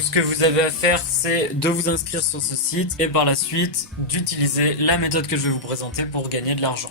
Tout ce que vous avez à faire, c'est de vous inscrire sur ce site et par la suite d'utiliser la méthode que je vais vous présenter pour gagner de l'argent.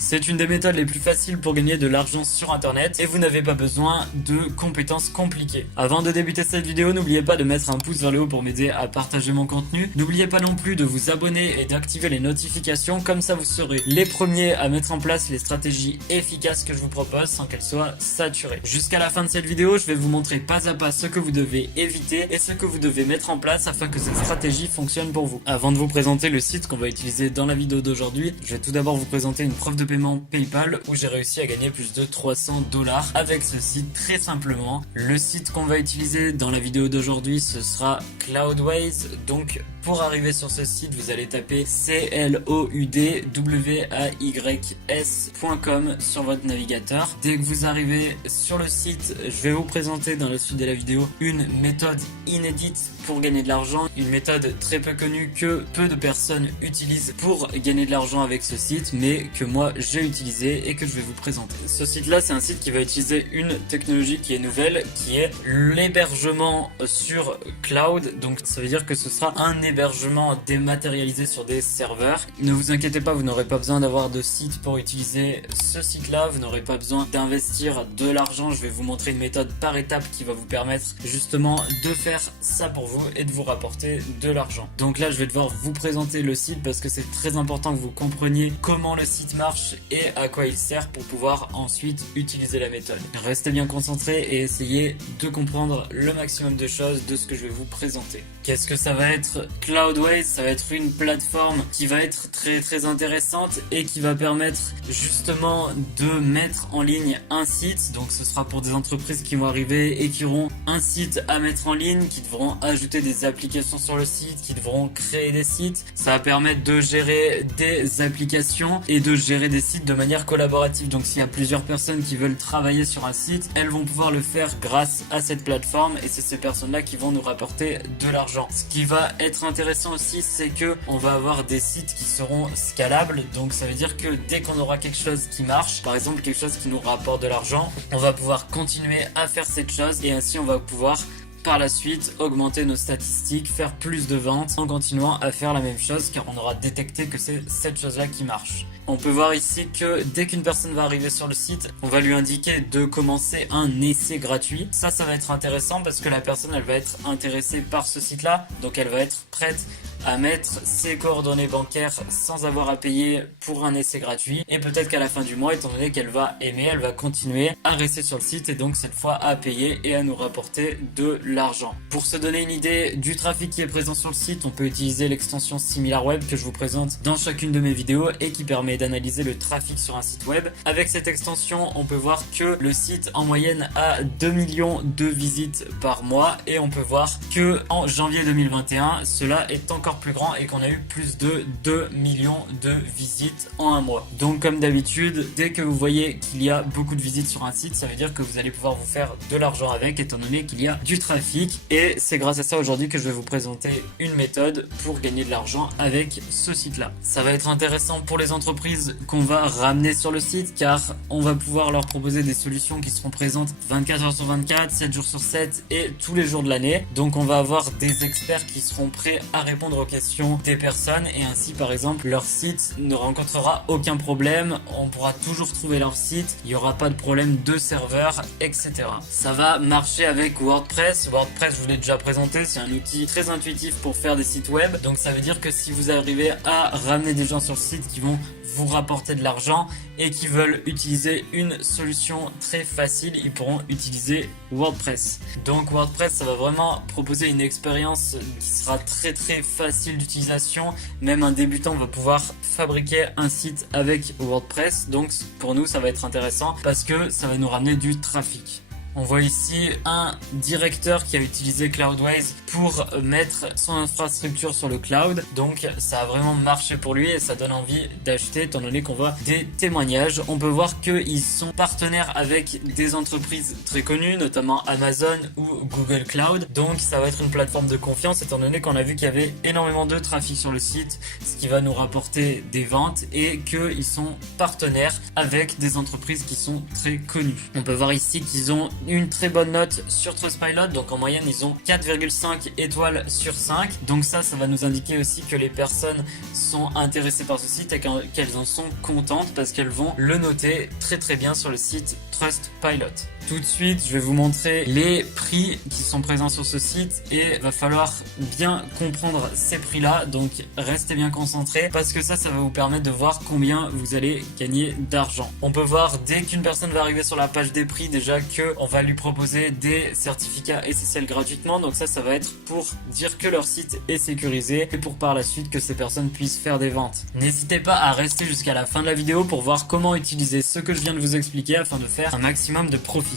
C'est une des méthodes les plus faciles pour gagner de l'argent sur internet et vous n'avez pas besoin de compétences compliquées. Avant de débuter cette vidéo, n'oubliez pas de mettre un pouce vers le haut pour m'aider à partager mon contenu. N'oubliez pas non plus de vous abonner et d'activer les notifications, comme ça vous serez les premiers à mettre en place les stratégies efficaces que je vous propose sans qu'elles soient saturées. Jusqu'à la fin de cette vidéo, je vais vous montrer pas à pas ce que vous devez éviter et ce que vous devez mettre en place afin que cette stratégie fonctionne pour vous. Avant de vous présenter le site qu'on va utiliser dans la vidéo d'aujourd'hui, je vais tout d'abord vous présenter une preuve de paiement PayPal où j'ai réussi à gagner plus de 300 $ avec ce site très simplement. Le site qu'on va utiliser dans la vidéo d'aujourd'hui, ce sera Cloudways. Donc pour arriver sur ce site, vous allez taper cloudways.com sur votre navigateur. Dès que vous arrivez sur le site, je vais vous présenter dans la suite de la vidéo une méthode inédite pour gagner de l'argent, une méthode très peu connue que peu de personnes utilisent pour gagner de l'argent avec ce site, mais que moi j'ai utilisé et que je vais vous présenter. Ce site-là, c'est un site qui va utiliser une technologie qui est nouvelle, qui est l'hébergement sur cloud. Donc ça veut dire que ce sera un hébergement dématérialisé sur des serveurs. Ne vous inquiétez pas, vous n'aurez pas besoin d'avoir de site pour utiliser ce site-là, vous n'aurez pas besoin d'investir de l'argent. Je vais vous montrer une méthode par étape qui va vous permettre justement de faire ça pour vous et de vous rapporter de l'argent. Donc là, je vais devoir vous présenter le site parce que c'est très important que vous compreniez comment le site marche et à quoi il sert pour pouvoir ensuite utiliser la méthode. Restez bien concentrés et essayez de comprendre le maximum de choses de ce que je vais vous présenter. Qu'est-ce que ça va être Cloudways? Ça va être une plateforme qui va être très intéressante et qui va permettre justement de mettre en ligne un site. Donc ce sera pour des entreprises qui vont arriver et qui auront un site à mettre en ligne, qui devront ajouter des applications sur le site, qui devront créer des sites. Ça va permettre de gérer des applications et de gérer des sites de manière collaborative. Donc s'il y a plusieurs personnes qui veulent travailler sur un site, elles vont pouvoir le faire grâce à cette plateforme et c'est ces personnes-là qui vont nous rapporter de l'argent. Ce qui va être intéressant aussi, c'est que on va avoir des sites qui seront scalables. Donc ça veut dire que dès qu'on aura quelque chose qui marche, par exemple quelque chose qui nous rapporte de l'argent, on va pouvoir continuer à faire cette chose et ainsi on va pouvoir par la suite augmenter nos statistiques, faire plus de ventes en continuant à faire la même chose car on aura détecté que c'est cette chose là qui marche. On peut voir ici que dès qu'une personne va arriver sur le site, on va lui indiquer de commencer un essai gratuit. Ça va être intéressant parce que la personne elle va être intéressée par ce site là, donc elle va être prête à mettre ses coordonnées bancaires sans avoir à payer pour un essai gratuit et peut-être qu'à la fin du mois, étant donné qu'elle va aimer, elle va continuer à rester sur le site et donc cette fois à payer et à nous rapporter de l'argent. Pour se donner une idée du trafic qui est présent sur le site, on peut utiliser l'extension SimilarWeb que je vous présente dans chacune de mes vidéos et qui permet d'analyser le trafic sur un site web. Avec cette extension, on peut voir que le site en moyenne a 2 millions de visites par mois et on peut voir que en janvier 2021, cela est encore plus grand et qu'on a eu plus de 2 millions de visites en un mois. Donc comme d'habitude, dès que vous voyez qu'il y a beaucoup de visites sur un site, ça veut dire que vous allez pouvoir vous faire de l'argent avec étant donné qu'il y a du trafic et c'est grâce à ça aujourd'hui que je vais vous présenter une méthode pour gagner de l'argent avec ce site-là. Ça va être intéressant pour les entreprises qu'on va ramener sur le site car on va pouvoir leur proposer des solutions qui seront présentes 24 heures sur 24, 7 jours sur 7 et tous les jours de l'année. Donc on va avoir des experts qui seront prêts à répondre aux questions des personnes et ainsi par exemple leur site ne rencontrera aucun problème, on pourra toujours trouver leur site, il n'y aura pas de problème de serveur, etc. Ça va marcher avec WordPress. WordPress, je vous l'ai déjà présenté, c'est un outil très intuitif pour faire des sites web. Donc ça veut dire que si vous arrivez à ramener des gens sur le site qui vont vous rapporter de l'argent et qui veulent utiliser une solution très facile, ils pourront utiliser WordPress. Donc WordPress, ça va vraiment proposer une expérience qui sera très facile d'utilisation. Même un débutant va pouvoir fabriquer un site avec WordPress. Donc pour nous, ça va être intéressant parce que ça va nous ramener du trafic. On voit ici un directeur qui a utilisé Cloudways pour mettre son infrastructure sur le cloud. Donc ça a vraiment marché pour lui et ça donne envie d'acheter étant donné qu'on voit des témoignages. On peut voir qu'ils sont partenaires avec des entreprises très connues, notamment Amazon ou Google Cloud. Donc ça va être une plateforme de confiance étant donné qu'on a vu qu'il y avait énormément de trafic sur le site, ce qui va nous rapporter des ventes et qu'ils sont partenaires avec des entreprises qui sont très connues. On peut voir ici qu'ils ont une très bonne note sur Trustpilot, donc en moyenne ils ont 4,5 étoiles sur 5. Donc ça va nous indiquer aussi que les personnes sont intéressées par ce site et qu'elles en sont contentes parce qu'elles vont le noter très bien sur le site Trustpilot. Tout de suite, je vais vous montrer les prix qui sont présents sur ce site et va falloir bien comprendre ces prix-là. Donc restez bien concentrés parce que ça va vous permettre de voir combien vous allez gagner d'argent. On peut voir dès qu'une personne va arriver sur la page des prix déjà que on va lui proposer des certificats SSL gratuitement. Donc ça va être pour dire que leur site est sécurisé et pour par la suite que ces personnes puissent faire des ventes. N'hésitez pas à rester jusqu'à la fin de la vidéo pour voir comment utiliser ce que je viens de vous expliquer afin de faire un maximum de profit.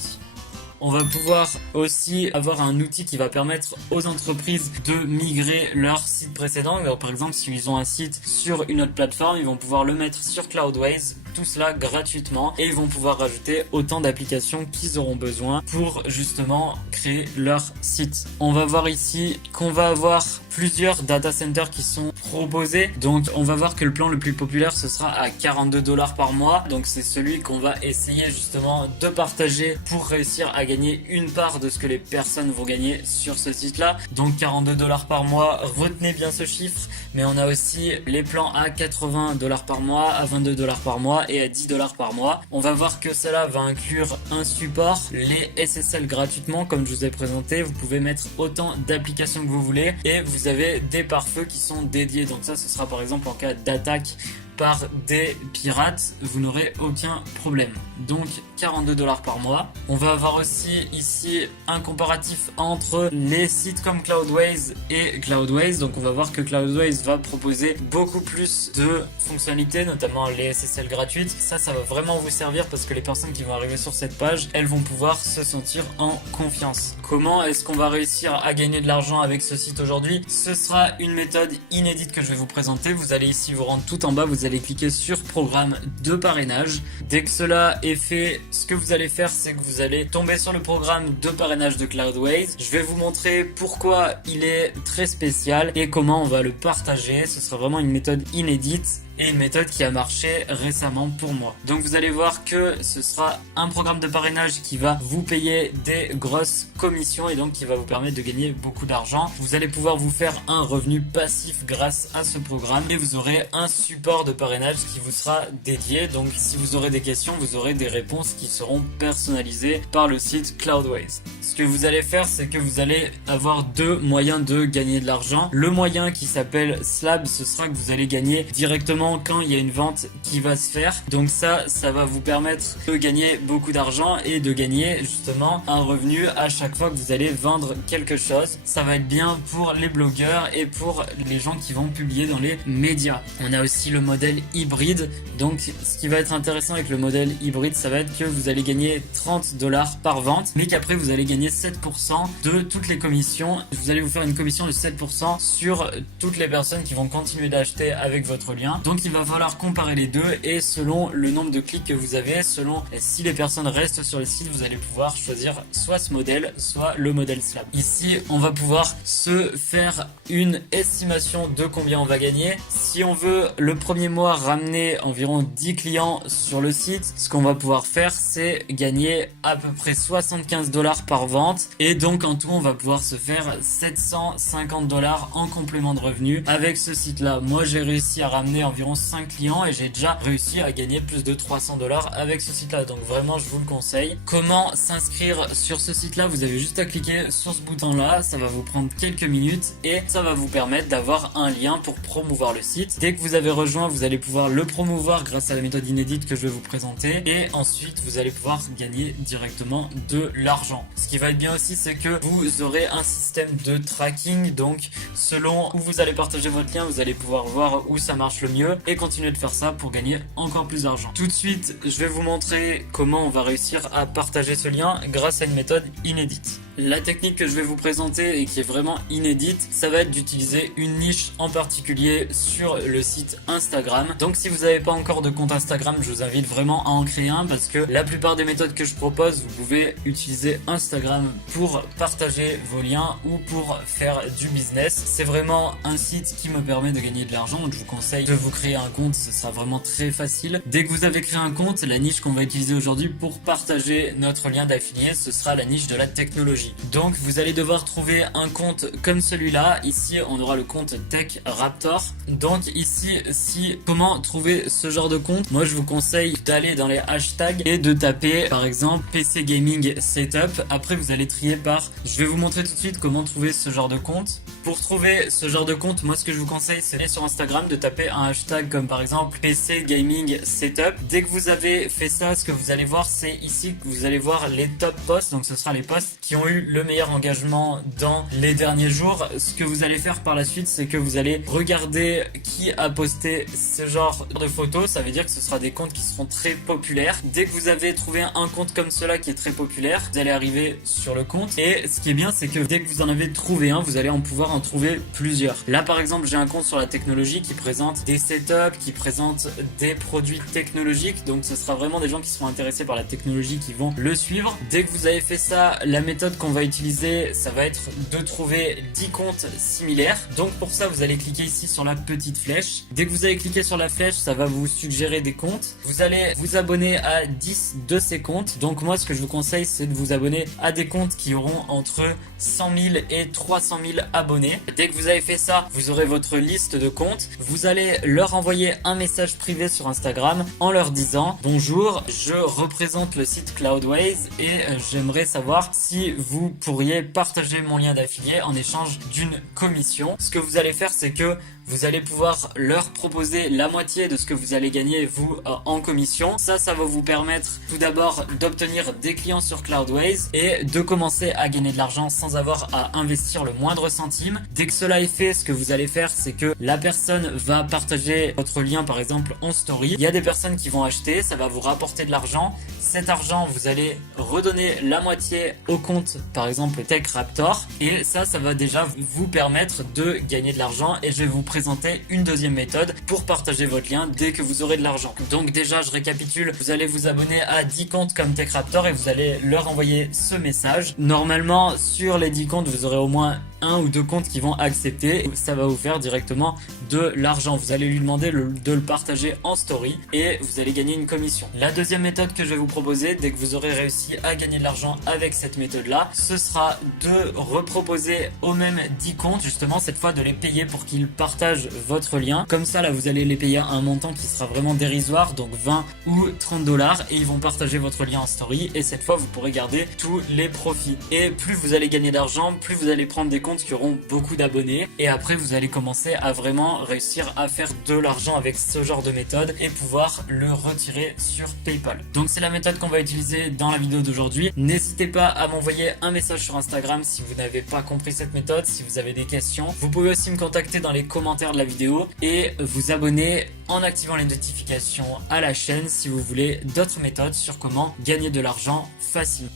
On va pouvoir aussi avoir un outil qui va permettre aux entreprises de migrer leur site précédent. Alors, par exemple, s'ils ont un site sur une autre plateforme, ils vont pouvoir le mettre sur Cloudways, tout cela gratuitement, et ils vont pouvoir rajouter autant d'applications qu'ils auront besoin pour justement créer leur site. On va voir ici qu'on va avoir plusieurs data centers qui sont proposés. Donc on va voir que le plan le plus populaire ce sera à 42 $ par mois. Donc c'est celui qu'on va essayer justement de partager pour réussir à gagner une part de ce que les personnes vont gagner sur ce site là. Donc 42 $ par mois, retenez bien ce chiffre. Mais on a aussi les plans à 80 $ par mois, à 22 $ par mois et à 10 $ par mois. On va voir que cela va inclure un support, les SSL gratuitement comme je vous ai présenté. Vous pouvez mettre autant d'applications que vous voulez et vous avez des pare-feux qui sont dédiés. Donc ça, ce sera par exemple en cas d'attaque par des pirates, vous n'aurez aucun problème. Donc 42 $ par mois. On va avoir aussi ici un comparatif entre les sites comme Cloudways et Cloudways. Donc on va voir que Cloudways va proposer beaucoup plus de fonctionnalités, notamment les SSL gratuites. Ça va vraiment vous servir parce que les personnes qui vont arriver sur cette page, elles vont pouvoir se sentir en confiance. Comment est-ce qu'on va réussir à gagner de l'argent avec ce site aujourd'hui? Ce sera une méthode inédite que je vais vous présenter. Vous allez ici vous rendre tout en bas, vous allez cliquer sur programme de parrainage. Dès que cela est fait, ce que vous allez faire, c'est que vous allez tomber sur le programme de parrainage de Cloudways. Je vais vous montrer pourquoi il est très spécial et comment on va le partager. Ce sera vraiment une méthode inédite et une méthode qui a marché récemment pour moi. Donc vous allez voir que ce sera un programme de parrainage qui va vous payer des grosses commissions et donc qui va vous permettre de gagner beaucoup d'argent. Vous allez pouvoir vous faire un revenu passif grâce à ce programme et vous aurez un support de parrainage qui vous sera dédié. Donc si vous aurez des questions, vous aurez des réponses qui seront personnalisées par le site Cloudways. Ce que vous allez faire, c'est que vous allez avoir deux moyens de gagner de l'argent. Le moyen qui s'appelle Slab, ce sera que vous allez gagner directement quand il y a une vente qui va se faire. Donc ça va vous permettre de gagner beaucoup d'argent et de gagner justement un revenu à chaque fois que vous allez vendre quelque chose. Ça va être bien pour les blogueurs et pour les gens qui vont publier dans les médias. On a aussi le modèle hybride. Donc ce qui va être intéressant avec le modèle hybride, ça va être que vous allez gagner 30 $ par vente, mais qu'après vous allez gagner 7% de toutes les commissions. Vous allez vous faire une commission de 7% sur toutes les personnes qui vont continuer d'acheter avec votre lien. Donc il va falloir comparer les deux et selon le nombre de clics que vous avez, selon si les personnes restent sur le site, vous allez pouvoir choisir soit ce modèle, soit le modèle Slab. Ici, on va pouvoir se faire une estimation de combien on va gagner. Si on veut le premier mois ramener environ 10 clients sur le site, ce qu'on va pouvoir faire, c'est gagner à peu près 75 $ par vente. Et donc en tout, on va pouvoir se faire 750 $ en complément de revenus avec ce site-là. Moi, j'ai réussi à ramener environ 5 clients et j'ai déjà réussi à gagner plus de 300 $ avec ce site-là. Donc vraiment, je vous le conseille. Comment s'inscrire sur ce site-là? Vous avez juste à cliquer sur ce bouton-là. Ça va vous prendre quelques minutes et ça va vous permettre d'avoir un lien pour promouvoir le site. Dès que vous avez rejoint, vous allez pouvoir le promouvoir grâce à la méthode inédite que je vais vous présenter et ensuite, vous allez pouvoir gagner directement de l'argent. Ce qui va être bien aussi, c'est que vous aurez un système de tracking. Donc, selon où vous allez partager votre lien, vous allez pouvoir voir où ça marche le mieux et continuer de faire ça pour gagner encore plus d'argent. Tout de suite, je vais vous montrer comment on va réussir à partager ce lien grâce à une méthode inédite. La technique que je vais vous présenter et qui est vraiment inédite, ça va être d'utiliser une niche en particulier sur le site Instagram. Donc si vous n'avez pas encore de compte Instagram, je vous invite vraiment à en créer un parce que la plupart des méthodes que je propose, vous pouvez utiliser Instagram pour partager vos liens ou pour faire du business. C'est vraiment un site qui me permet de gagner de l'argent, donc je vous conseille de vous créer un compte, ce sera vraiment très facile. Dès que vous avez créé un compte, la niche qu'on va utiliser aujourd'hui pour partager notre lien d'affilié, ce sera la niche de la technologie. Donc vous allez devoir trouver un compte comme celui-là. Ici on aura le compte Tech Raptor. Donc ici, comment trouver ce genre de compte? Moi je vous conseille d'aller dans les hashtags et de taper par exemple PC Gaming Setup. Après vous allez trier par, je vais vous montrer tout de suite comment trouver ce genre de compte. Pour trouver ce genre de compte, moi ce que je vous conseille c'est d'aller sur Instagram, de taper un hashtag comme par exemple PC Gaming Setup. Dès que vous avez fait ça, ce que vous allez voir c'est ici que vous allez voir les top posts. Donc ce sera les posts qui ont eu le meilleur engagement dans les derniers jours. Ce que vous allez faire par la suite, c'est que vous allez regarder qui a posté ce genre de photos. Ça veut dire que ce sera des comptes qui seront très populaires. Dès que vous avez trouvé un compte comme cela qui est très populaire, vous allez arriver sur le compte. Et ce qui est bien, c'est que dès que vous en avez trouvé un, vous allez pouvoir en trouver plusieurs. Là par exemple, j'ai un compte sur la technologie qui présente des setups, qui présente des produits technologiques. Donc ce sera vraiment des gens qui seront intéressés par la technologie qui vont le suivre. Dès que vous avez fait ça, la méthode qu'on va utiliser, ça va être de trouver 10 comptes similaires. Donc pour ça, vous allez cliquer ici sur la petite flèche. Dès que vous avez cliqué sur la flèche, ça va vous suggérer des comptes. Vous allez vous abonner à 10 de ces comptes. Donc moi, ce que je vous conseille, c'est de vous abonner à des comptes qui auront entre 100 000 et 300 000 abonnés. Dès que vous avez fait ça, vous aurez votre liste de comptes. Vous allez leur envoyer un message privé sur Instagram en leur disant « Bonjour, je représente le site Cloudways et j'aimerais savoir si vous pourriez partager mon lien d'affilié en échange d'une commission. » Ce que vous allez faire, c'est que vous allez pouvoir leur proposer la moitié de ce que vous allez gagner vous en commission. Ça va vous permettre tout d'abord d'obtenir des clients sur Cloudways et de commencer à gagner de l'argent sans avoir à investir le moindre centime. Dès que cela est fait, ce que vous allez faire, c'est que la personne va partager votre lien par exemple en story. Il y a des personnes qui vont acheter, ça va vous rapporter de l'argent. Cet argent, vous allez redonner la moitié au compte par exemple Tech Raptor et ça va déjà vous permettre de gagner de l'argent. Et je vais vous présenter une deuxième méthode pour partager votre lien dès que vous aurez de l'argent. Donc déjà, je récapitule, vous allez vous abonner à 10 comptes comme Tech Raptor et vous allez leur envoyer ce message. Normalement, sur les 10 comptes, vous aurez au moins un ou deux comptes qui vont accepter. Ça va vous faire directement de l'argent. Vous allez lui demander de le partager en story et vous allez gagner une commission. La deuxième méthode que je vais vous proposer, dès que vous aurez réussi à gagner de l'argent avec cette méthode-là, ce sera de reproposer aux mêmes 10 comptes, justement cette fois de les payer pour qu'ils partagent votre lien. Comme ça, là, vous allez les payer à un montant qui sera vraiment dérisoire, donc 20 ou 30 $ et ils vont partager votre lien en story et cette fois, vous pourrez garder tous les profits. Et plus vous allez gagner d'argent, plus vous allez prendre des comptes qui auront beaucoup d'abonnés et après vous allez commencer à vraiment réussir à faire de l'argent avec ce genre de méthode et pouvoir le retirer sur PayPal. Donc c'est la méthode qu'on va utiliser dans la vidéo d'aujourd'hui. N'hésitez pas à m'envoyer un message sur Instagram si vous n'avez pas compris cette méthode, si vous avez des questions. Vous pouvez aussi me contacter dans les commentaires de la vidéo et vous abonner en activant les notifications à la chaîne si vous voulez d'autres méthodes sur comment gagner de l'argent facilement.